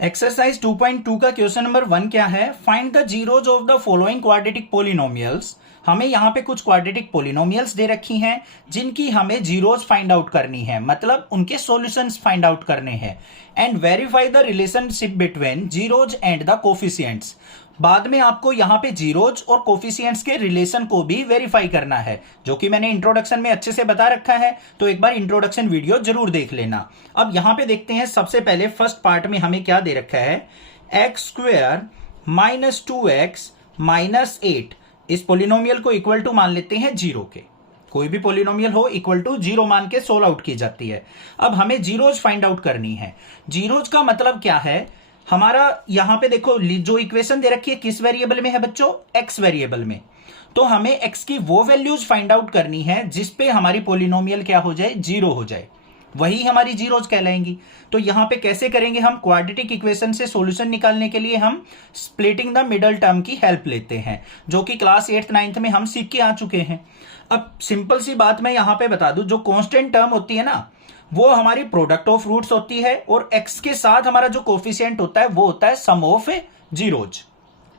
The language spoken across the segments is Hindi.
एक्सरसाइज 2.2 का क्वेश्चन नंबर 1 क्या है? Find the zeros of the following quadratic polynomials. हमें यहाँ पे कुछ क्वाड्रेटिक पोलिनोमियल्स दे रखी हैं जिनकी हमें जीरोज फाइंड आउट करनी है, मतलब उनके सॉल्यूशंस फाइंड आउट करने हैं। And verify the relationship between zeros and the coefficients. बाद में आपको यहाँ पे जीरोज और कोफिशिएंट्स के रिलेशन को भी वेरीफाई करना है, जो कि मैंने इंट्रोडक्शन में अच्छे से बता रखा है, तो एक बार इंट्रोडक्शन वीडियो जरूर देख लेना। अब यहाँ पे देखते हैं, सबसे पहले फर्स्ट पार्ट में हमें क्या दे रखा है, x square minus 2x minus 8। इस पोलिनोमियल को इक्वल टू मान लेते हैं जीरो के। कोई भी पोलिनोमियल हो इक्वल टू जीरो मान के सोल्व आउट की जाती है। अब हमें जीरोज फाइंड आउट करनी है। जीरोज का मतलब क्या है, हमारा यहां पे देखो जो इक्वेशन दे रखी है किस वेरिएबल में है बच्चों, एक्स वेरिएबल में। तो हमें एक्स की वो वैल्यूज फाइंड आउट करनी है जिसपे हमारी पोलिनोमियल क्या हो जाए, जीरो हो जाए, वही हमारी जीरोज कहलाएंगी। तो यहां पे कैसे करेंगे हम, क्वाड्रेटिक इक्वेशन से सॉल्यूशन निकालने के लिए हम स्प्लिटिंग द मिडल टर्म की हेल्प लेते हैं, जो कि क्लास 8th 9th में हम सीख के आ चुके हैं। अब सिंपल सी बात मैं यहां पे बता दूं, जो कांस्टेंट टर्म होती है ना, वो हमारी प्रोडक्ट ऑफ रूट्स होती है, और एक्स के साथ हमारा जो कोफिशिएंट होता है वो होता है सम ऑफ जीरोज।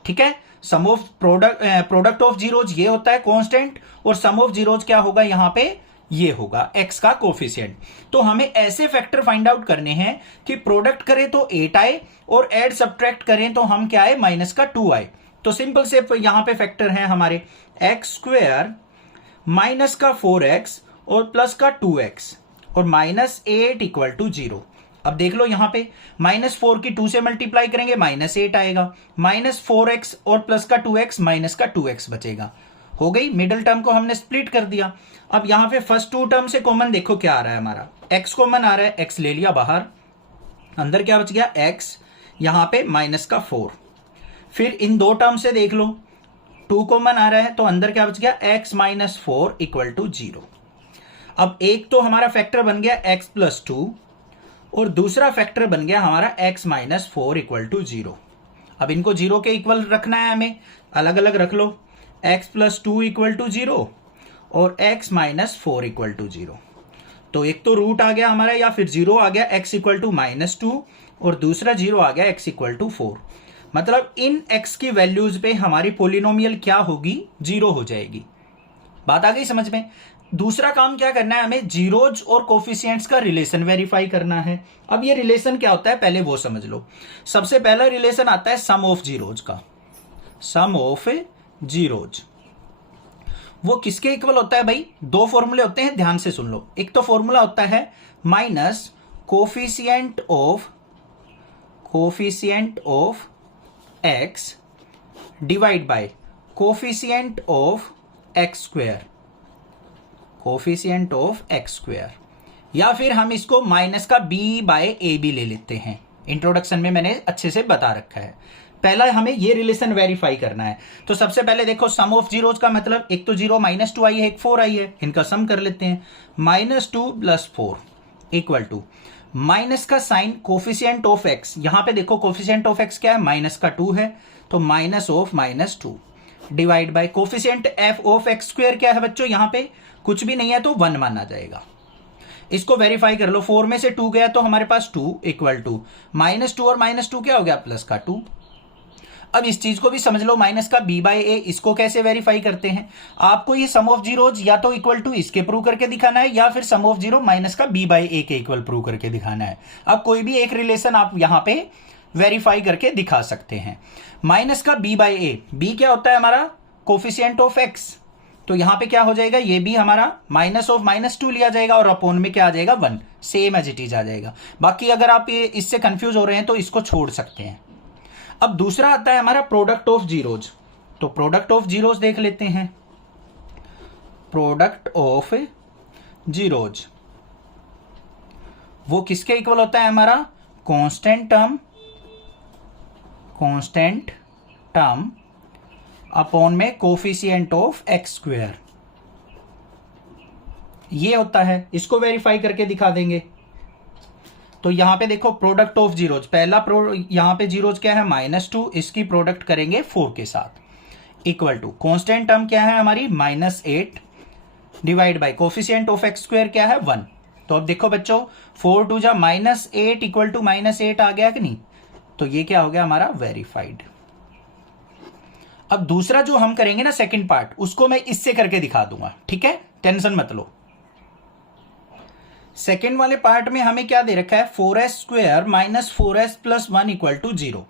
ठीक है, सम ऑफ प्रोडक्ट ऑफ जीरोज ये होता है कांस्टेंट, और सम ऑफ जीरोज क्या होगा यहां पे, ये होगा एक्स का कोफिशिएंट। तो हमें ऐसे फैक्टर फाइंड आउट करने हैं कि प्रोडक्ट करें तो 8 आए और एड सब्ट्रैक्ट करें तो हम क्या आए, माइनस का 2 आए। तो सिंपल से यहां पे फैक्टर है हमारे एक्स स्क्वेयर माइनस का 4x और प्लस का 2x और माइनस 8 इक्वल टू 0। अब देख लो यहां पे माइनस 4 की 2 से मल्टीप्लाई करेंगे माइनस 8 आएगा, माइनस 4x और प्लस का 2x माइनस का 2x बचेगा। हो गई, मिडिल टर्म को हमने स्प्लिट कर दिया। अब यहां पे फर्स्ट 2 टर्म से कॉमन देखो क्या आ रहा है, हमारा x कॉमन आ रहा है, x ले लिया बाहर, अंदर क्या बच गया x, यहां पे माइनस का 4। फिर इन 2 टर्म से देख लो 2 कॉमन आ रहा है, तो अंदर क्या बच गया, x माइनस 4 इक्वल टू 0। अब एक तो हमारा फैक्टर बन गया x प्लस 2 और दूसरा फैक्टर बन गया हमारा x माइनस 4 इक्वल टू 0। अब इनको 0 के इक्वल रखना है हमें, अलग अलग रख लो, x प्लस 2 इक्वल टू 0 और x माइनस 4 इक्वल टू 0। तो एक तो रूट आ गया हमारा, या फिर 0 आ गया x इक्वल टू माइनस 2 और दूसरा 0 आ गया x इक्वल टू 4। मतलब इन x की वैल्यूज पे हमारी पोलिनोमियल क्या होगी, 0 हो जाएगी। बात आ गई समझ में। दूसरा काम क्या करना है, हमें जीरोज और कोफिशिएंट्स का रिलेशन वेरीफाई करना है। अब ये रिलेशन क्या होता है पहले वो समझ लो। सबसे पहला रिलेशन आता है सम ऑफ जीरोज का। सम ऑफ जीरोज वो किसके इक्वल होता है भाई, 2 फॉर्मूले होते हैं, ध्यान से सुन लो। एक तो फॉर्मूला होता है minus coefficient of x divide by coefficient of x square, coefficient of x square, या फिर हम इसको माइनस का b बाय ए बी ले लेते हैं। इंट्रोडक्शन में मैंने अच्छे से बता रखा है। पहला हमें ये रिलेशन वेरीफाई करना है। तो सबसे पहले देखो सम ऑफ जीरोज का मतलब, एक तो 0 माइनस 2 आई है, एक 4 आई है, इनका सम कर लेते हैं। Minus 2 plus 4 equal to minus का साइन कोफिशिएंट ऑफ एक्स, यहां पे देखो कोफिशिएंट ऑफ एक्स क्या है, माइनस का 2 है, तो minus of minus 2 divide by coefficient F of x square क्या है बच्चों, यहां पे कुछ भी नहीं है तो 1 माना जाएगा। इसको वेरीफाई कर लो, 4 में से 2 गया तो हमारे पास 2 इक्वल टू माइनस 2 और माइनस 2 क्या हो गया, प्लस का 2। अब इस चीज को भी समझ लो, माइनस का b बाय ए, इसको कैसे वेरीफाई करते हैं। आपको ये सम ऑफ जीरोज या तो इक्वल टू इसके प्रूव करके दिखाना है, या फिर सम ऑफ जीरो माइनस का b बाय ए के इक्वल प्रूव करके दिखाना है। अब कोई भी एक रिलेशन आप यहां पे वेरीफाई करके दिखा सकते हैं। माइनस का b बाय ए, b क्या होता है हमारा, कोफिशिएंट ऑफ एक्स, तो यहां पे क्या हो जाएगा, ये भी हमारा माइनस ऑफ माइनस 2 लिया जाएगा और अपॉन में क्या आ जाएगा, 1, सेम एज इट इज आ जाएगा। बाकी अगर आप ये इससे कंफ्यूज हो रहे हैं तो इसको छोड़ सकते हैं। अब दूसरा आता है हमारा प्रोडक्ट ऑफ जीरोज। तो प्रोडक्ट ऑफ जीरोज देख लेते हैं। प्रोडक्ट ऑफ जीरोज वो किसके इक्वल होता है हमारा, कांस्टेंट टर्म अपॉन में कोफिशिएंट ऑफ एक्स स्क्वायर, ये होता है। इसको वेरीफाई करके दिखा देंगे। तो यहां पे देखो प्रोडक्ट ऑफ जीरोज, पहला यहां पे जीरोज क्या है, -2, इसकी प्रोडक्ट करेंगे 4 के साथ, इक्वल टू कांस्टेंट टर्म क्या है हमारी, -8 divide by coefficient of x square क्या है, 1। तो अब देखो बच्चों 4 2 जा -8 इक्वल टू -8 आ गया कि नहीं, तो ये क्या हो गया हमारा वेरीफाइड। अब दूसरा जो हम करेंगे ना सेकंड पार्ट, उसको मैं इससे करके दिखा दूंगा, ठीक है, टेंशन मत लो। सेकेंड वाले पार्ट में हमें क्या दे रखा है, 4s square minus 4s plus 1 equal to 0।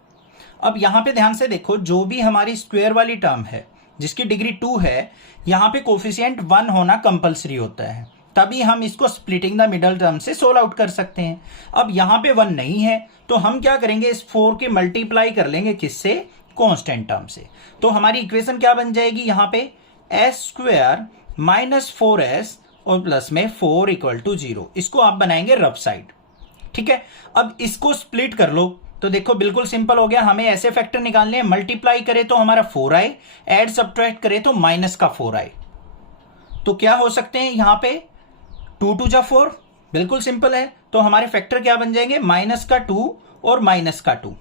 अब यहां पे ध्यान से देखो, जो भी हमारी स्क्वेयर वाली टर्म है जिसकी डिग्री 2 है, यहां पे कोफिशिएंट 1 होना कंपलसरी होता है, तभी हम इसको स्प्लिटिंग द मिडल टर्म से सोल्व आउट कर सकते हैं। अब यहां पे 1 नहीं है तो हम क्या करेंगे, इस 4 के मल्टीप्लाई कर लेंगे किससे, कांस्टेंट टर्म से। तो हमारी इक्वेशन क्या बन जाएगी, यहां पे s स्क्वेयर माइनस 4s और प्लस में 4 इक्वल टू 0। इसको आप बनाएंगे रफ साइड, ठीक है। अब इसको स्प्लिट कर लो तो देखो बिल्कुल सिंपल हो गया। हमें ऐसे फैक्टर निकालने हैं, मल्टीप्लाई करें तो हमारा 4 आए, एड सब्ट्रैक्ट करें तो माइनस का 4 आए। तो क्या हो सकते हैं यहां पे, 2 2 जा 4, बिल्कुल सिंपल है। तो हमारे फैक्टर क्या बन जाएंगे, माइनस का 2 और माइनस का 2।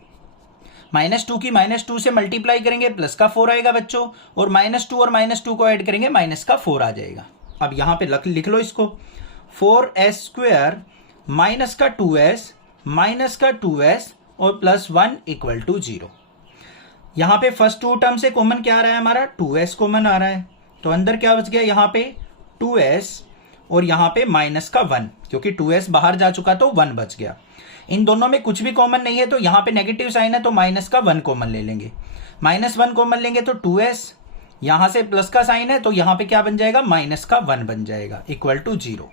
-2 की -2 से मल्टीप्लाई करेंगे, प्लस का 4 आएगा बच्चों, और -2 और -2 को ऐड करेंगे, माइनस का 4 आ जाएगा। अब यहां पे लिख लो इसको, 4s स्क्वेयर माइनस का 2s माइनस का 2s और प्लस 1 इक्वल टू 0। यहां पे फर्स्ट 2 टर्म से कॉमन क्या आ रहा है, हमारा 2s कॉमन आ रहा है। तो अंदर क्या बच गया, यहां पे 2s और यहां पे माइनस का 1, क्योंकि 2s बाहर जा चुका तो 1 बच गया। इन दोनों में कुछ भी कॉमन नहीं है तो यहां पे नेगेटिव साइन है तो माइनस का 1 कॉमन ले लेंगे, -1 कॉमन लेंगे तो 2s, यहां से प्लस का साइन है तो यहां पे क्या बन जाएगा, माइनस का 1 बन जाएगा इक्वल टू 0।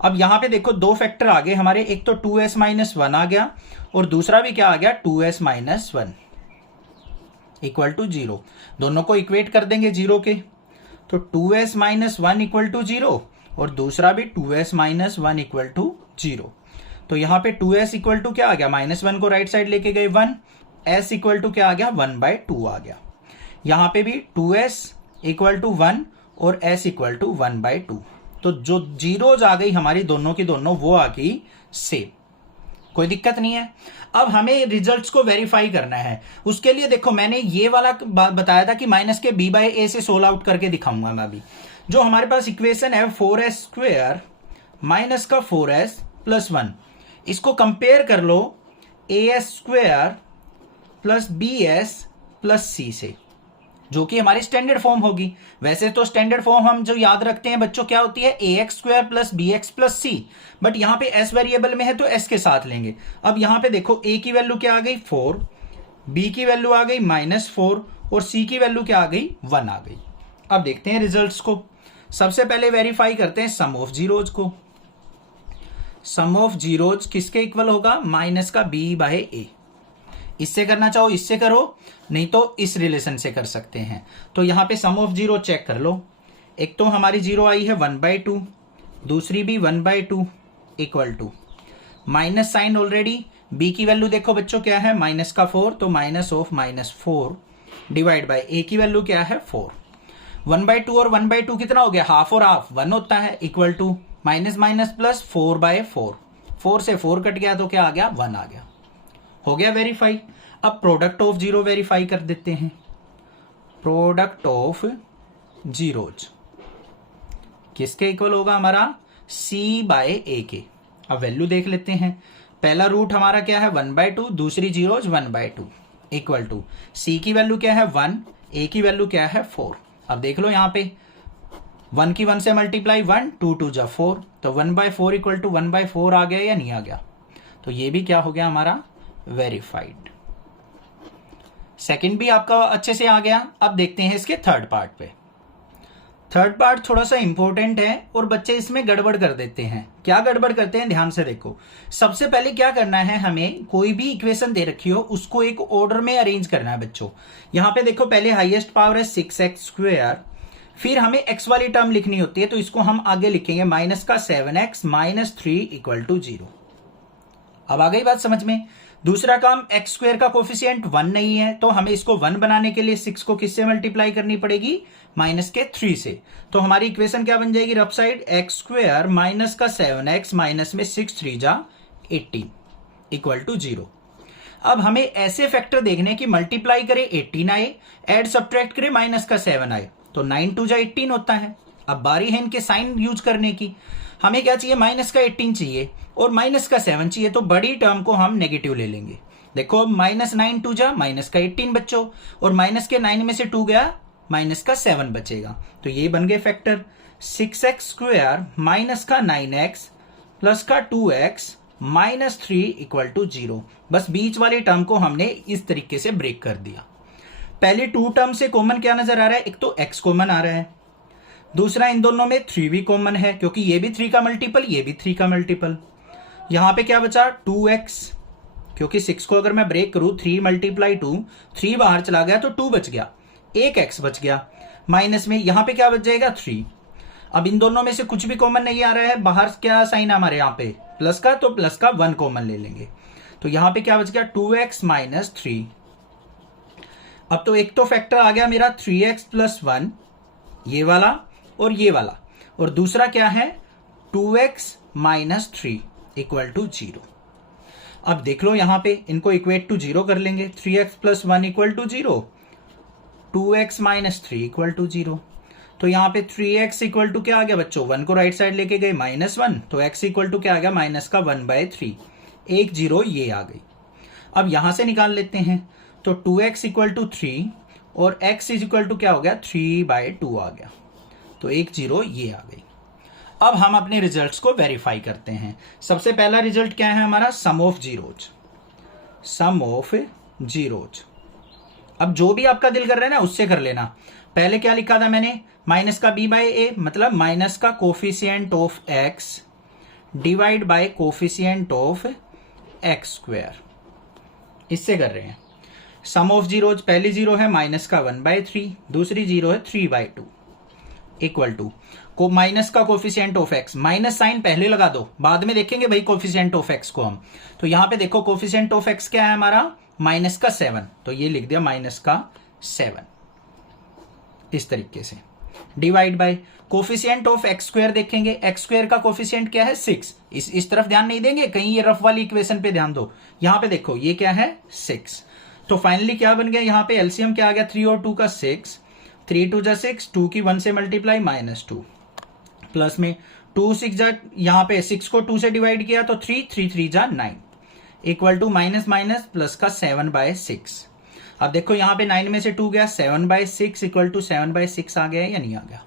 अब यहां पे देखो दो फैक्टर आ गए हमारे, एक तो 2s माइनस 1 आ गया और दूसरा भी क्या आ गया, 2s माइनस 1 इक्वल टू 0। दोनों को इक्वेट कर देंगे 0 के, तो 2s माइनस 1 इक्वल टू 0 और दूसरा भी 2s माइनस 1 इक्वल टू 0। तो यहां पे 2s इक्वल टू क्या आ गया, -1 को राइट साइड लेके गए 1, s इक्वल टू क्या आ गया, 1/2 आ गया। यहां पे भी 2s इक्वल टू 1 और s इक्वल टू 1/2। तो जो जीरोज आ गई हमारी दोनों की दोनों, वो आ गई सेम, कोई दिक्कत नहीं है। अब हमें रिजल्ट्स को वेरीफाई करना है, उसके लिए देखो मैंने ये वाला बताया था कि माइनस के b/a से सोल्व आउट करके दिखाऊंगा मैं अभी। जो हमारे पास इक्वेशन है 4s स्क्वेयर माइनस का 4s प्लस 1, इसको कंपेयर कर लो as square plus bs plus c से, जो कि हमारी स्टैंडर्ड फॉर्म होगी। वैसे तो स्टैंडर्ड फॉर्म हम जो याद रखते हैं बच्चों क्या होती है, ax square plus bx plus c, but यहां पे s वेरिएबल में है तो s के साथ लेंगे। अब यहां पे देखो a की वैल्यू क्या आ गई 4, b की वैल्यू आ गई -4 और c की वैल्यू क्या आ गई 1 आ गई। अब देखते हैं रिजल्ट्स को। सबसे पहले वेरीफाई करते हैं सम ऑफ जीरोज को। सम ऑफ जीरोज किसके इक्वल होगा, माइनस का b/a। इससे करना चाहो इससे करो, नहीं तो इस रिलेशन से कर सकते हैं। तो यहां पे सम ऑफ जीरो चेक कर लो। एक तो हमारी जीरो आई है 1/2, दूसरी भी 1/2 equal to minus sign already. b की वैल्यू देखो बच्चों क्या है, माइनस का 4, तो minus of -4 divide by a की वैल्यू क्या है 4। 1/2 और 1/2 कितना हो गया, हाफ और हाफ 1 होता है, equal to minus minus plus 4/4, 4 से 4 कट गया तो क्या आ गया 1 आ गया। हो गया वेरीफाई। अब प्रोडक्ट ऑफ जीरो वेरीफाई कर देते हैं। प्रोडक्ट ऑफ जीरोज किसके इक्वल होगा हमारा, c/a के। अब वैल्यू देख लेते हैं। पहला रूट हमारा क्या है 1/2, दूसरी जीरोज 1/2 इक्वल टू c की वैल्यू क्या है 1, a की वैल्यू क्या है 4। अब देख लो यहाँ पे 1 की 1 से मल्टीप्लाई 1, 2 2 जा 4, तो 1/4 इक्वल टू 1/4 आ गया या नहीं आ गया। तो ये भी क्या हो गया हमारा वेरीफाइड। सेकंड भी आपका अच्छे से आ गया। अब देखते हैं इसके थर्ड पार्ट पे। थर्ड पार्ट थोड़ा सा इंपॉर्टेंट है और बच्चे इसमें गड़बड़ कर देते हैं। क्या गड़बड़ करते हैं, ध्यान से देखो। सबसे पहले क्या करना है, हमें कोई भी इक्वेशन दे रखी हो उसको एक ऑर्डर में अरेंज करना है बच्चों। यहां पे देखो पहले हाईएस्ट पावर है 6x स्क्वेयर, फिर हमें x वाली टर्म लिखनी होती है तो इसको हम आगे लिखेंगे माइनस का 7x माइनस 3 इक्वल टू 0। अब आ गई बात समझ में। दूसरा काम, x स्क्वेयर का कोफिशिएंट 1 नहीं है तो हमें इसको 1 बनाने के लिए 6 को किससे मल्टीप्लाई करनी पड़ेगी, माइनस के 3 से। तो हमारी इक्वेशन क्या बन जाएगी rough side, x square minus का 7x माइनस में 6 3 जा 18 इक्वल टू 0। अब हमें ऐसे फैक्टर देखने की मल्टीप्लाई करे 18 आए, एड सब्ट्रैक्ट करे माइनस का 7 आए, तो 9 2 जा 18 होता है। अब बारी है इनके साइन यूज करने की। हमें क्या चाहिए, माइनस का 18 चाहिए और माइनस का 7 चाहिए, तो बड़ी टर्म को हम नेगेटिव ले लेंगे। देखो -9 2 जा माइनस का 18 बच्चों, और माइनस के 9 में से 2 गया, माइनस का 7 बचेगा। तो ये बन गए फैक्टर 6x² माइनस का 9x प्लस का 2x माइनस 3 इक्वल टू 0। बस बीच वाले टर्म को हमने इस तरीके से ब्रेक कर दिया। पहले 2 टर्म से कॉमन क्या नजर आ रहा है? एक तो x कॉमन आ रहा है, दूसरा इन दोनों में 3 भी कॉमन है क्योंकि ये भी 3 का मल्टीपल, ये भी 3 का मल्टीपल। यहां पे क्या बचा? 2x, क्योंकि 6 को अगर मैं ब्रेक करूं 3 मल्टीप्लाई 2, 3 बाहर चला गया तो 2 बच गया, एक x बच गया माइनस में। यहां पे क्या बच जाएगा? 3। अब इन दोनों में से कुछ भी कॉमन नहीं आ रहा है, बाहर क्या साइन है हमारे यहाँ पे? प्लस का, तो प्लस का 1 कॉमन ले लेंगे। तो यहां पे क्या बच गया? 2x minus 3। अब तो एक तो फैक्टर आ गया मेरा 3x प्लस 1, ये वाला और ये वाला, और दूसरा क्या है? 2x minus 3 equal to 0। अब देख लो यहां पे इनको इक्वेट टू 0 कर लेंगे। 3x plus 1 equal to 0, 2x minus 3 equal to 0। तो यहाँ पे 3x इक्वल टू क्या आ गया बच्चों? 1 को राइट साइड लेके गए -1, तो x इक्वल टू क्या आ गया? माइनस का 1/3, एक 0 ये आ गई। अब यहां से निकाल लेते हैं, तो 2x इक्वल टू 3 और x इज इक्वल टू क्या हो गया? 3/2 आ गया, तो एक 0 ये आ गई। अब हम अपने रिजल्ट्स को वेरीफाई करते हैं। सबसे पहला रिजल्ट क्या है हमारा? Sum of zeros. Sum of zeros. अब जो भी आपका दिल कर रहा है ना उससे कर लेना। पहले क्या लिखा था मैंने? माइनस का b/a, मतलब माइनस का coefficient of x divide by coefficient of x²। इससे कर रहे हैं। सम ऑफ जीरोज, पहली जीरो है माइनस का 1/3, दूसरी जीरो है 3/2 इक्वल टू को माइनस का coefficient of x, minus sign पहले लगा दो, बाद में देखेंगे भाई कोफिशिएंट ऑफ x को हम। तो यहां पे देखो कोफिशिएंट ऑफ x क्या है हमारा? माइनस का 7, तो ये लिख दिया माइनस का 7, इस तरीके से। Divide by coefficient of x² देखेंगे, x² का कोफिशिएंट क्या है? 6। इस तरफ ध्यान नहीं देंगे, कहीं ये रफ वाली इक्वेशन पे ध्यान दो। यहां पे देखो ये क्या है? 6। तो फाइनली क्या बन गया? यहां पे एलसीएम क्या आ गया? 3 और 2 का 6, 3 2 जा 6, 2 की 1 से मल्टीप्लाई -2, प्लस में 2 6 जा, यहाँ पे 6 को 2 से डिवाइड किया तो 3 3 3 जा 9 equal to minus minus plus का 7/6। अब देखो यहाँ पे 9 में से 2 गया, 7/6 इक्वल टू 7/6 आ गया या नहीं आ गया?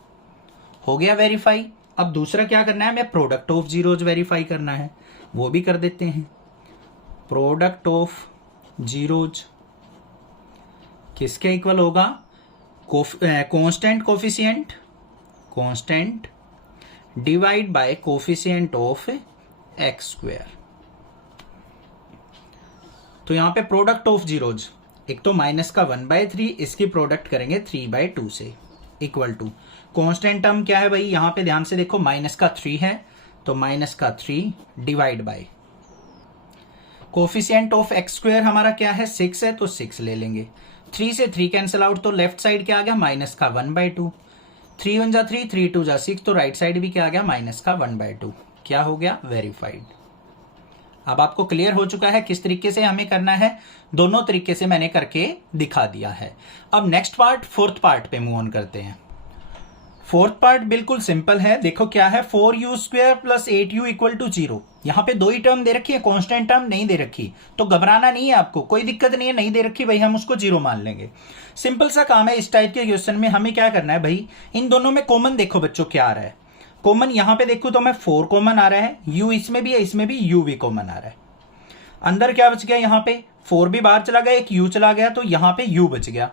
हो गया वेरीफाई। अब दूसरा क्या करना है? हमें प्रोडक्ट ऑफ जीरोज वेरीफाई करना है, वो भी कर देते हैं। प्रोडक्ट ऑफ जीरोज किसके इक्वल होगा? Constant coefficient, constant divide by coefficient of x²। तो यहां पे प्रोडक्ट ऑफ जीरोज, एक तो माइनस का 1/3, इसकी प्रोडक्ट करेंगे 3/2 से इक्वल टू कांस्टेंट टर्म क्या है भाई? यहां पे ध्यान से देखो माइनस का 3 है, तो माइनस का 3 divide by coefficient of x² हमारा क्या है? 6 है, तो 6 ले लेंगे। 3 से 3 कैंसिल आउट, तो लेफ्ट साइड क्या आ गया? माइनस का 1/2। 3 1 जा 3, 3 2 जा 6, तो राइट साइड भी क्या आ गया? माइनस का 1/2। क्या हो गया? वेरीफाइड। अब आपको क्लियर हो चुका है किस तरीके से हमें करना है। दोनों तरीके से मैंने करके दिखा दिया है। अब नेक्स्ट पार्ट, फोर्थ पार्ट पे मूव ऑन करते हैं। फोर्थ पार्ट बिल्कुल सिंपल है। देखो क्या है? 4u² plus 8u equal to 0। यहाँ पे दो ही टर्म दे रखी है, कांस्टेंट टर्म नहीं दे रखी, तो घबराना नहीं है आपको, कोई दिक्कत नहीं है। नहीं दे रखी भाई, हम उसको 0 मान लेंगे। सिंपल सा काम है। इस टाइप के क्वेश्चन में हमें क्या करना है भाई? इन दोनों में कॉमन देखो बच्चों क्या आ रहा है। कॉमन यहाँ पे देखो तो मैं 4 कॉमन आ रहा है, u इसमें भी है, इसमें भी u भी कॉमन आ रहा है। अंदर क्या बच गया? यहाँ पे 4 भी बाहर चला गया, एक u चला गया, तो यहाँ पे u बच गया।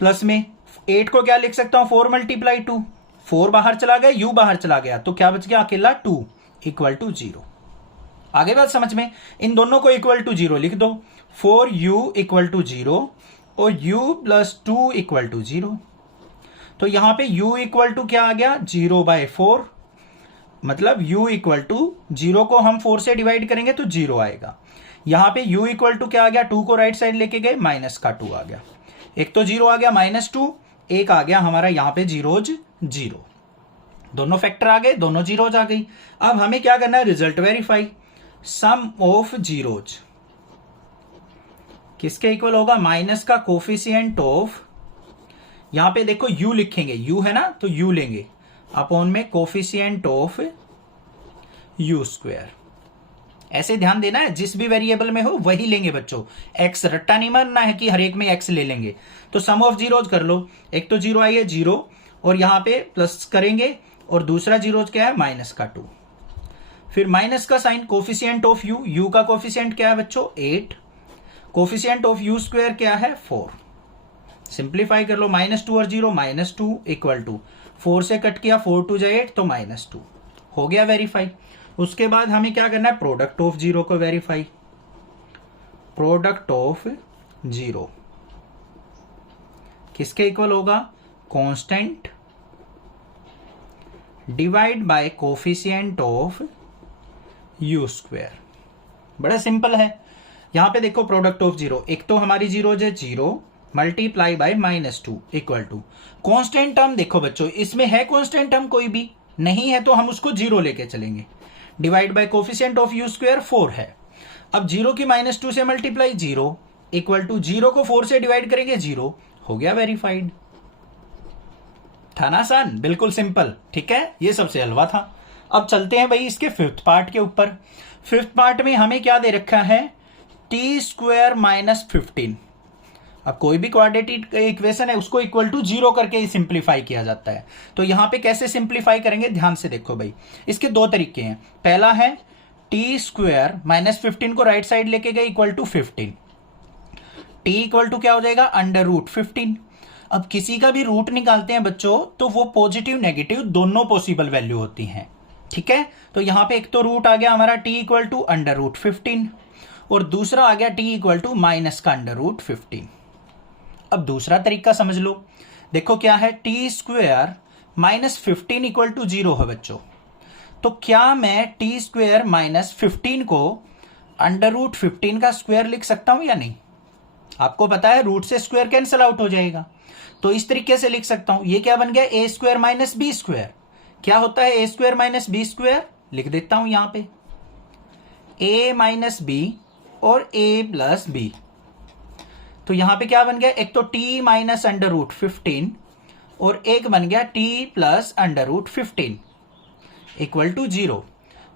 प्लस में 8 को क्या लिख सकता हूं? 4 × 2, 4 बाहर चला गया, u बाहर चला गया, तो क्या बच गया? अकेला 2 इक्वल टू 0। आगे बात समझ में? इन दोनों को इक्वल टू 0 लिख दो। 4u इक्वल टू 0 और u प्लस 2 इक्वल टू 0। तो यहां पे u इक्वल टू क्या आ गया? 0/4, मतलब u इक्वल टू 0 को हम 4 से डिवाइड करेंगे तो 0 आएगा। यहां पे u इक्वल टू क्या आ गया? 2 को राइट साइड लेके गए, माइनस का 2 आ गया। एक तो 0 आ गया -2, एक आ गया हमारा यहां पे जीरोज 0। दोनों फैक्टर आ गए, दोनों जीरोज आ गई। अब हमें क्या करना है? Result verify. Sum of zeros किसके इक्वल होगा? माइनस का कोफिशिएंट ऑफ, यहां पे देखो u लिखेंगे, u है ना, तो u लेंगे, अपॉन में कोफिशिएंट ऑफ u²। ऐसे ध्यान देना है, जिस भी वेरिएबल में हो वही लेंगे बच्चों, एक्स रट्टा नहीं मारना है कि हर एक में एक्स ले लेंगे। तो सम ऑफ जीरोज कर लो, एक तो जीरो आई है 0 और यहाँ पे प्लस करेंगे, और दूसरा जीरोज क्या है माइनस का 2, फिर माइनस का sign, coefficient of u, u का कोफिशिएंट क्या है बच्चों 8, कोफिशिएंट ऑफ यू स्क्वायर क्या है 4। सिंप्लीफाई कर लो, -2 और 0 -2 इक्वल टू 4 से कट किया, 4 2 जा 8 तो -2 हो गया वेरीफाई। उसके बाद हमें क्या करना है, प्रोडक्ट ऑफ जीरो को वेरीफाई। प्रोडक्ट ऑफ जीरो किसके इक्वल होगा, constant divide by coefficient of you square. बड़ा सिंपल है। यहां पे देखो प्रोडक्ट ऑफ जीरो, एक तो हमारी जीरो है 0 multiply by -2 equal to constant term. देखो बच्चों इसमें है कांस्टेंट टर्म कोई भी नहीं है तो हम उसको 0 लेके चलेंगे, divide by coefficient of you square 4 है। अब 0 की -2 से मल्टीप्लाई 0 इक्वल टू 0 को 4 से डिवाइड करेंगे 0, हो गया वेरीफाइड। था ना आसान, बिल्कुल सिंपल, ठीक है, ये सबसे हलवा था। अब चलते हैं भाई इसके फिफ्थ पार्ट के ऊपर। फिफ्थ पार्ट में हमें क्या दे रखा है, टी स्क्वायर -15। अब कोई भी क्वाड्रेटिक इक्वेशन है उसको इक्वल टू 0 करके ही सिंप्लीफाई किया जाता है। तो यहां पे कैसे सिंप्लीफाई करेंगे, ध्यान से देखो भाई, इसके दो तरीके हैं। पहला है टी स्क्वायर -15 को राइट साइड लेके गए equal to 15, t equal to क्या हो जाएगा √15। अब किसी का भी रूट निकालते हैं बच्चों तो वो पॉजिटिव नेगेटिव दोनों पॉसिबल वैल्यू होती हैं, ठीक है। तो यहां पे एक तो रूट आ गया हमारा टी इक्वल टू √15 और दूसरा आ गया टी इक्वल टू माइनस का √15। अब दूसरा तरीका समझ लो, देखो क्या है, टी स्क्वायर -15 इक्वल टू 0 है बच्चों। तो क्या मैं टी स्क्वायर -15 को √15 का स्क्वायर लिख सकता हूं या नहीं? आपको पता है रूट से स्क्वायर कैंसिल आउट हो जाएगा, तो इस तरीके से लिख सकता हूं। ये क्या बन गया, ए स्क्वायर माइनस बी स्क्वायर। क्या होता है ए स्क्वायर माइनस बी स्क्वायर, लिख देता हूं यहां पे, ए माइनस बी और ए प्लस बी। तो यहां पे क्या बन गया, एक तो t माइनस √15 और एक बन गया t प्लस √15 इक्वल टू 0।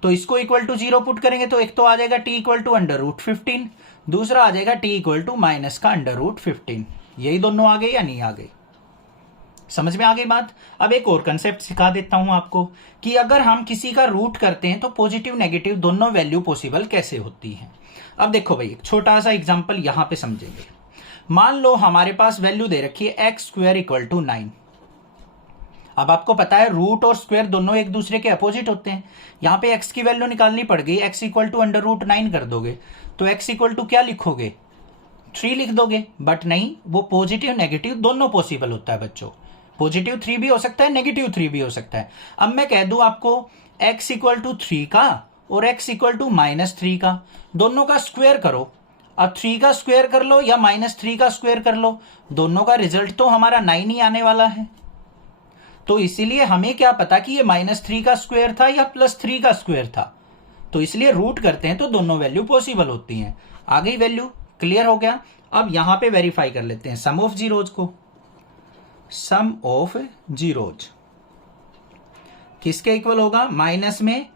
तो इसको इक्वल टू 0 पुट करेंगे तो एक तो आ जाएगा t इक्वल टू √15, दूसरा आ जाएगा t इक्वल टू माइनस का √15। यही दोनों आ गए या नहीं आ गए, समझ में आ गई बात। अब एक और कंसेप्ट सिखा देता हूं आपको कि अगर हम किसी का रूट करते हैं तो पॉजिटिव नेगेटिव दोनों वैल्यू पॉसिबल कैसे होती हैं। अब देखो भाई एक छोटा सा एग्जांपल यहां पे समझेंगे। मान लो हमारे पास वैल्यू दे रखी है x स्क्वायर इक्वल टू 9। अब आपको पता है रूट और स्क्वायर दोनों एक दूसरे के अपोजिट होते हैं। यहां पे x की वैल्यू निकालनी पड़ गई, x इक्वल टू √9 कर दोगे तो x इक्वल टू क्या लिखोगे, 3 लिख दोगे। बट नहीं, वो पॉजिटिव नेगेटिव दोनों पॉसिबल होता है बच्चों। पॉजिटिव 3 भी हो सकता है, नेगेटिव 3 भी हो सकता है। अब मैं कह दूं आपको x इक्वल टू 3 का और x इक्वल टू -3 का, दोनों का स्क्वायर करो। अब 3 का स्क्वायर कर लो या -3 का स्क्वायर कर लो, दोनों का रिजल्ट तो हमारा 9 ही आने वाला है। तो इसीलिए हमें क्या पता कि ये -3 का स्क्वायर था या +3 का स्क्वायर था। तो इसलिए रूट करते हैं तो दोनों वैल्यू पॉसिबल होती हैं। आ गई वैल्यू, क्लियर हो गया। अब यहां पे वेरीफाई कर लेते हैं सम ऑफ जीरोज को। सम ऑफ जीरोज किसके इक्वल होगा, माइनस में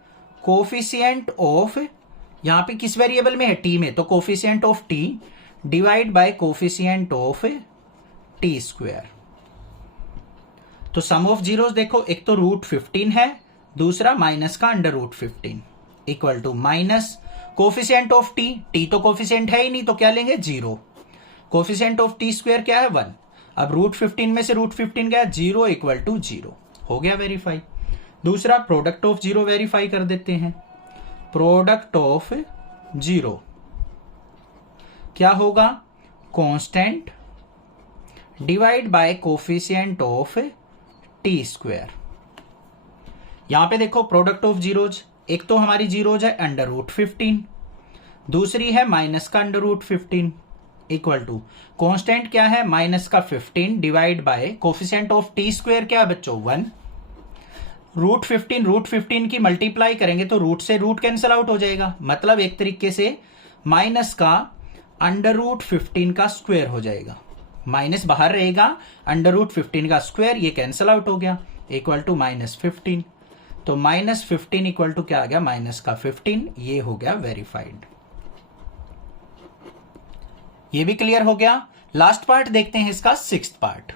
कोफिशिएंट ऑफ, यहां पे किस वेरिएबल में है, टी में, तो coefficient of T divide by coefficient of T square. तो सम ऑफ जीरोज देखो, एक तो √15 है, दूसरा माइनस का √15 equal to minus coefficient of t, t तो कोफिशिएंट है ही नहीं तो क्या लेंगे 0, कोफिशिएंट ऑफ टी स्क्वायर क्या है 1। अब √15 में से √15 गया 0 इक्वल टू 0, हो गया वेरीफाई। दूसरा प्रोडक्ट ऑफ जीरो वेरीफाई कर देते हैं। प्रोडक्ट ऑफ जीरो क्या होगा, constant divide by coefficient of T square. यहां पे देखो प्रोडक्ट ऑफ जीरोज, एक तो हमारी जीरोज है √15, दूसरी है माइनस का √15 इक्वल टू कांस्टेंट क्या है माइनस का 15 divide by coefficient of T square क्या है बच्चों 1। √15 की मल्टीप्लाई करेंगे तो रूट से रूट कैंसिल आउट हो जाएगा, मतलब एक तरीके से माइनस का √15 का स्क्वायर हो जाएगा, माइनस बाहर रहेगा, √15 का स्क्वायर ये कैंसिल आउट हो गया इक्वल टू -15। तो -15 इक्वल टू क्या आ गया, माइनस का 15, ये हो गया वेरीफाइड। ये भी क्लियर हो गया। लास्ट पार्ट देखते हैं इसका, सिक्स्थ पार्ट।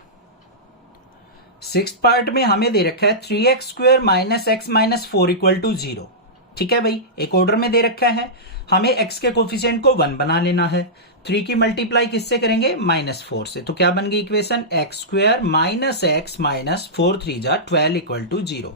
सिक्स्थ पार्ट में हमें दे रखा है 3x² minus x minus 4 equal to 0। ठीक है भाई, एक ऑर्डर में दे रखा है, हमें x के कोफिशिएंट को 1 बना लेना है। 3 की मल्टीप्लाई किससे करेंगे, -4 से। तो क्या बन गई equation, x² minus x minus 4 3 जा 12 इक्वल टू 0।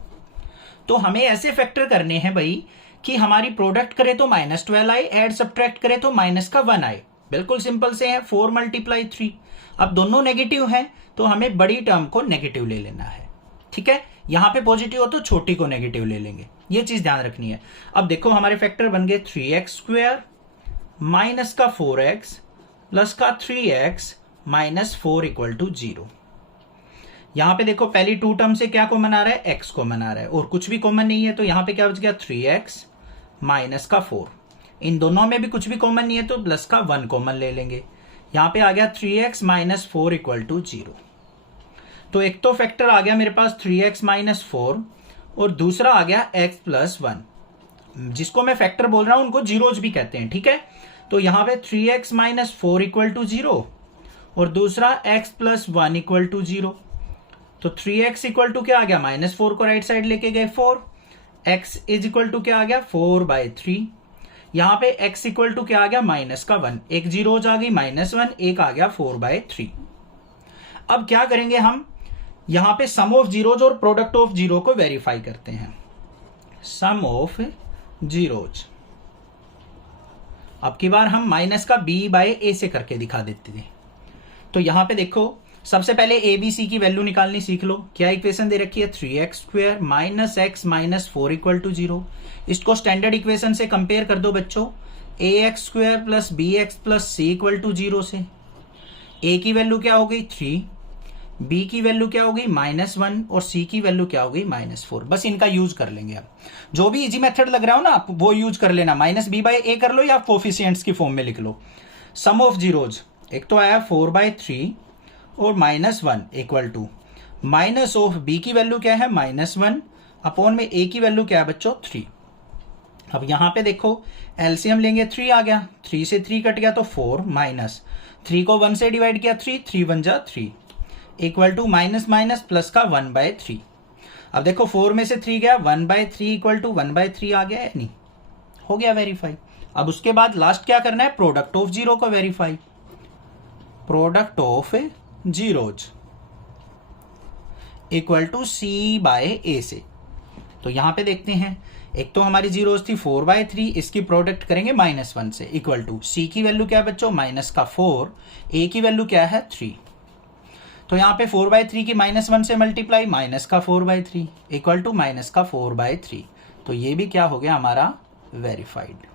तो हमें ऐसे फैक्टर करने हैं भाई कि हमारी प्रोडक्ट करे तो -12 आए, एड सब्ट्रैक्ट करे तो -1 आए। बिल्कुल सिंपल से है, 4 × 3। अब दोनों नेगेटिव हैं तो हमें बड़ी टर्म को नेगेटिव ले लेना है। ठीक है, यहां पे पॉजिटिव हो तो छोटी को नेगेटिव ले लेंगे, ये चीज ध्यान रखनी है। अब देखो हमारे फैक्टर बन गए 3x² माइनस का 4x प्लस का 3x माइनस 4 इक्वल टू 0। यहां पे देखो पहली 2 टर्म से क्या कॉमन आ रहा है, x कॉमन आ रहा है और कुछ भी कॉमन नहीं है, तो यहां पे क्या बच गया 3x माइनस का 4। इन दोनों में भी कुछ भी कॉमन नहीं है तो प्लस का 1 कॉमन ले लेंगे। यहां पे आ गया 3x माइनस 4 इक्वल टू 0। तो एक तो फैक्टर आ गया मेरे पास 3x माइनस 4 और दूसरा आ गया x प्लस 1। जिसको मैं फैक्टर बोल रहा हूं उनको जीरोज भी कहते हैं। ठीक है, तो यहां पे 3x माइनस 4 इक्वल टू 0 और दूसरा x प्लस 1 इक्वल टू 0। तो 3x इक्वल टू क्या आ गया, -4 को राइट साइड लेके गए 4, x इज इक्वल टू क्या आ गया 4/3। यहां पे x इक्वल टू क्या आ गया, -1। एक जीरोज आ गई -1, एक आ गया 4/3। अब क्या करेंगे हम, यहां पे सम ऑफ जीरोज और प्रोडक्ट ऑफ जीरो को वेरीफाई करते हैं। सम ऑफ जीरोज, अब की बार हम माइनस का b/a से करके दिखा देते थे। तो यहां पे देखो सबसे पहले a b c की वैल्यू निकालनी सीख लो। क्या इक्वेशन दे रखी है, 3x² minus x minus 4 equal to 0। इसको स्टैंडर्ड इक्वेशन से कंपेयर कर दो बच्चों, ax² plus bx plus c equal to 0 से। a की वैल्यू क्या हो गई 3, b की वैल्यू क्या हो गई -1 और c की वैल्यू क्या हो गई -4। बस इनका यूज कर लेंगे। अब जो भी इजी मेथड लग रहा हो ना आप वो यूज कर लेना, -b/a कर लो या कोफिशिएंट्स की फॉर्म में लिख लो। सम ऑफ जीरोज, एक तो आया 4/3 और -1 equal to minus of b की वैल्यू क्या है -1 अपॉन में a की वैल्यू क्या है बच्चों 3। अब यहां पे देखो एलसीएम लेंगे 3 आ गया, 3 से 3 कट गया तो 4 माइनस 3 को 1 से डिवाइड किया 3, 3 1 जा 3 equal to minus minus plus का 1/3। अब देखो 4 में से 3 गया, 1/3 इक्वल टू 1/3 आ गया है नहीं, हो गया वेरीफाई। अब उसके बाद लास्ट क्या करना है, प्रोडक्ट ऑफ जीरो को verify. Product of zeros equal to c/a से। तो यहां पे देखते हैं, एक तो हमारी जीरोज थी 4/3, इसकी प्रोडक्ट करेंगे -1 से इक्वल टू c की वैल्यू क्या है बच्चों -4, a की वैल्यू क्या है 3। तो यहां पे 4/3 की -1 से मल्टीप्लाई -4/3 इक्वल टू -4/3। तो ये भी क्या हो गया हमारा वेरीफाइड।